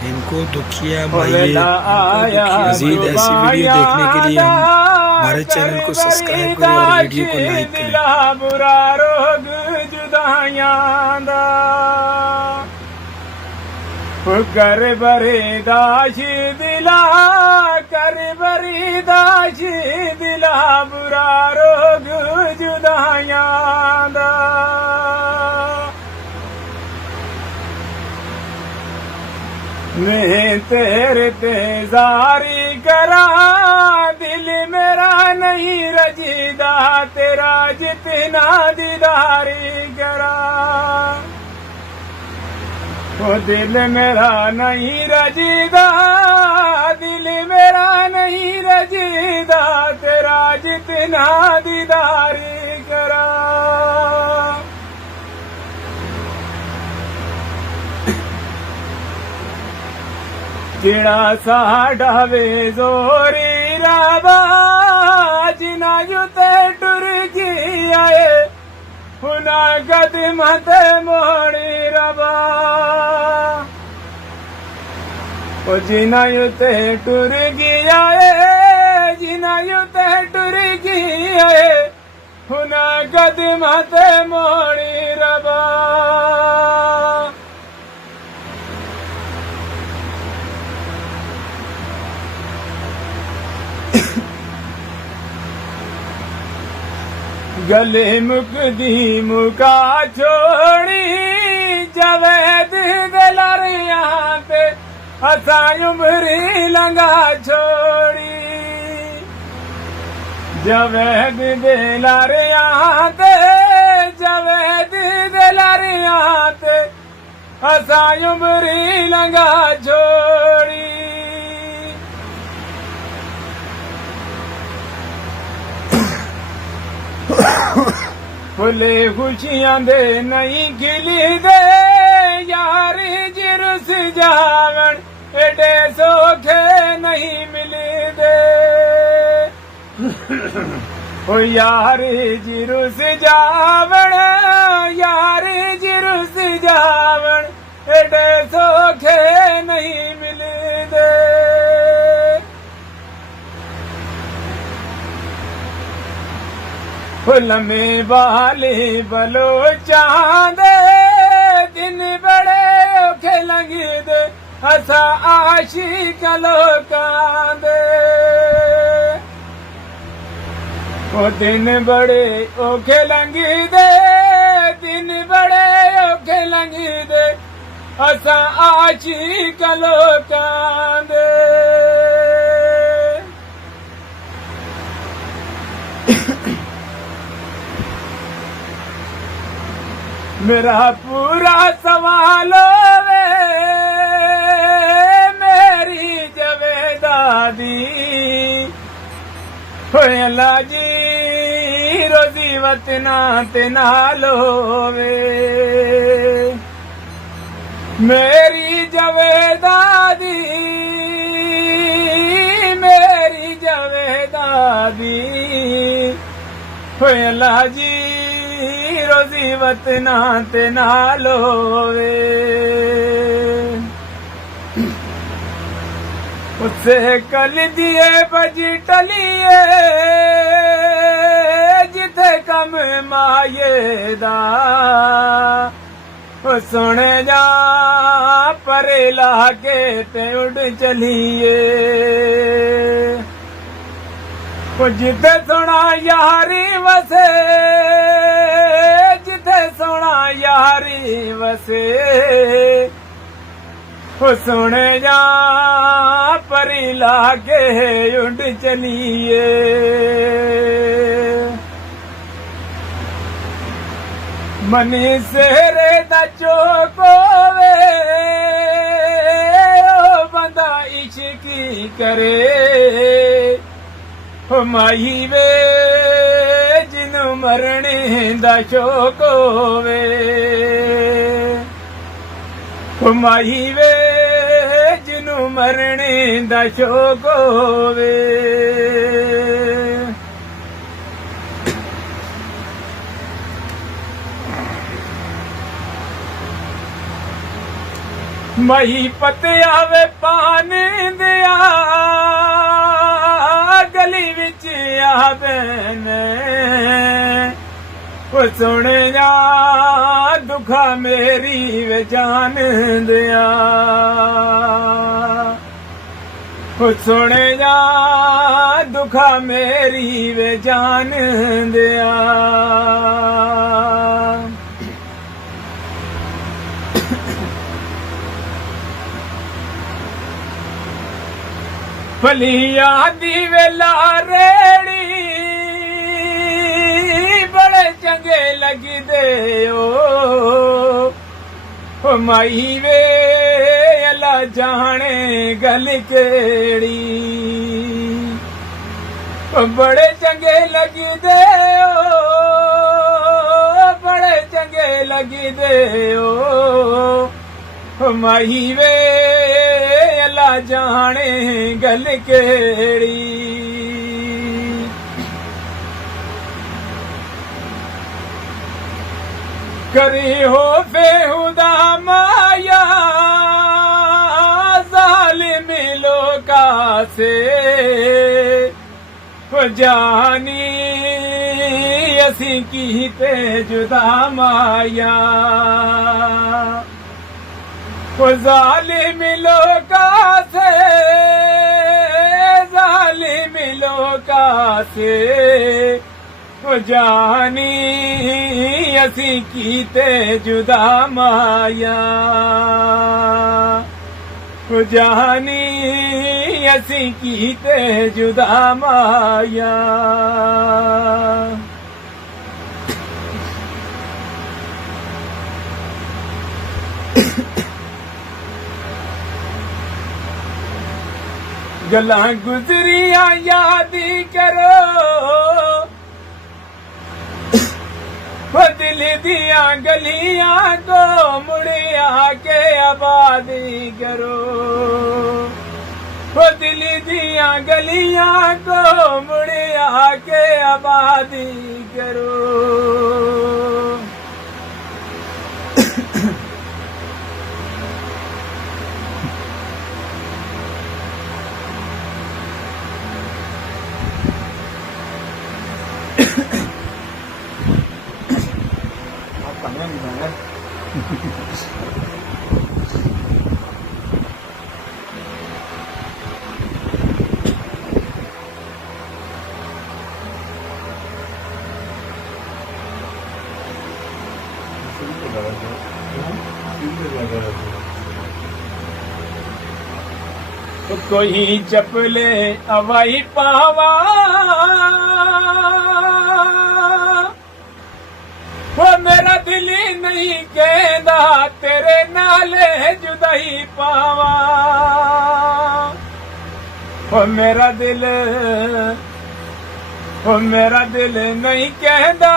इनको दुखिया माइए। मजीद ऐसी वीडियो देखने के लिए हमारे चैनल को सब्सक्राइब करें और वीडियो को लाइक करें। बुरा रोग जुदाइयां दा कर बरेदाशी दिला, कर बरेदाशी दिला बुरा रोग जुदाइयां दा। मैं तेरे ते जारी करा, दिल मेरा नहीं रजीदा, तेरा जितना दीदारी करा। वो दिल मेरा नहीं रजीदा, दिल मेरा नहीं रजीदा, तेरा जितना दीदारी करा। जिड़ा साडा वे जोरी रबा, जिना युते टुर जी आए, हुना कदम ते मोड़ी रबा। ओ जिना युते टुर गया है, जिना युते टुर गया है, हुना कदम ते मोड़ी रबा। गले मुकदी मुका छोड़ी, जवेद दलारिया पे असा उमरी लंगा छोड़ी। जवेद दलारिया ते, जवेद दलारिया ते असा उमरी लंगा छोड़ी। फुले खुशियां दे नहीं खिली दे, यारी जिरुस जावण एडे सोखे नहीं मिली दे। ओ यारी जिरुस जावण, यारी जिरुस जावण एडे सोखे नहीं मिली दे। लम्बे बाले बलो चांदे, दिन बड़े औखे लंगी दे, असा आशिक लोकां दे। ओ दिन बड़े औखे लंगी दे, दिन बड़े औखे लंगी दे, असा आशिक लोकां दे। मेरा पूरा सवाल वे मेरी जवेदादी, अल्लाह जी रोजी वतना ते नालो वे। मेरी जवेदादी, मेरी जवेदादी, अल्लाह जी रोजी वतना ते नालो वे। उससे कल दिए बजी टलिए, जिथे कम माये दा, सुने जा परे लाके ते उड़ चलिए। जिथे सुना यारी वसे, जिथे सोना यारी वसे, सुने जा परी लागे उड़ चलिए। मनी सेरे दा चोकोवे, ओ बंदा इश्की करे, माही वे जिनु मरने दा शौक होवे। माही वे जिनु मरने दा शौक होवे। ਮਹੀ ਪਤਿਆ ਵੇ ਪਾਨ ਦਿਆ ਗਲੀ ਵਿੱਚ ਆਵੇ ਨੇ ਉਹ ਸੁਣ ਜਾ ਦੁਖਾ ਮੇਰੀ ਵੇ ਜਾਨ ਦਿਆ ਉਹ ਸੁਣ ਜਾ ਦੁਖਾ ਮੇਰੀ ਵੇ ਜਾਨ ਦਿਆ ਭਲੀਆਂ ਦੀ ਵੇਲਾ ਰੇੜੀ ਬੜੇ ਚੰਗੇ ਲੱਗਦੇ ਓ ਮਾਈ ਵੇ ਅੱਲਾ ਜਾਣੇ ਗੱਲ ਕਿਹੜੀ ਬੜੇ ਚੰਗੇ ਲੱਗਦੇ ਓ ਬੜੇ ਚੰਗੇ ਲੱਗਦੇ ਓ ਮਾਈ ਵੇ ਅੱਲਾ ਜਾਣੇ ਗੱਲ ਕਿਹੜੀ ਕਰੀ ਹੋ ਬੇਹੁਦਾ ਮਾਇਆ ਜ਼ਾਲਿਮ ਲੋਕਾਂ ਸੇ ਜਾਨੀ ਅਸੀਂ ਕੀਤੇ ਜੁਦਾ ਮਾਇਆ ਜ਼ਾਲਿਮ ਲੋਕਾਂ ਸੇ ਜ਼ਾਲਿਮ ਲੋਕਾਂ ਸੇ ਜਾਨੀ ਅਸੀਂ ਕੀਤੇ ਜੁਦਾ ਮਾਇਆ ਜਾਨੀ ਅਸੀਂ ਕੀਤੇ ਜੁਦਾ ਮਾਇਆ ਗੱਲਾਂ ਗੁਜ਼ਰੀਆਂ ਯਾਦ ਕਰੋ ਦਿਲ ਦੀਆਂ ਗਲੀਆਂ ਕੋ ਮੁੜਿਆ ਕੇ ਆਬਾਦੀ ਕਰੋ ਦਿਲ ਦੀਆਂ ਗਲੀਆਂ ਕੋ ਮੁੜਿਆ ਕੇ ਆਬਾਦੀ ਕਰੋ कोई चपले हवाई पावा वो मेरा दिल ही नहीं कहता तेरे नाले जुदाई पावा वो मेरा दिल नहीं कहता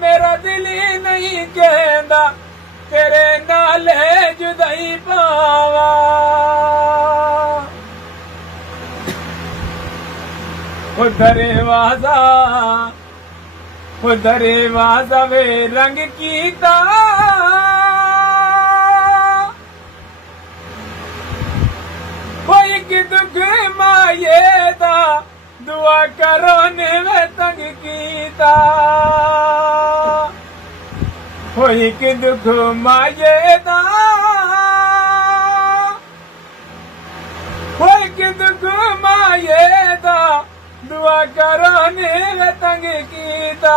मेरा दिल ही नहीं कहता तेरे नाले जुदाई पावा दरवाजा वे रंग कीता कोई कि दुख माये दा दुआ करो ने वे तंग कीता कोई कि दुख माये दा कोई कि दुख माये दा दुआ करो ने तंग कीता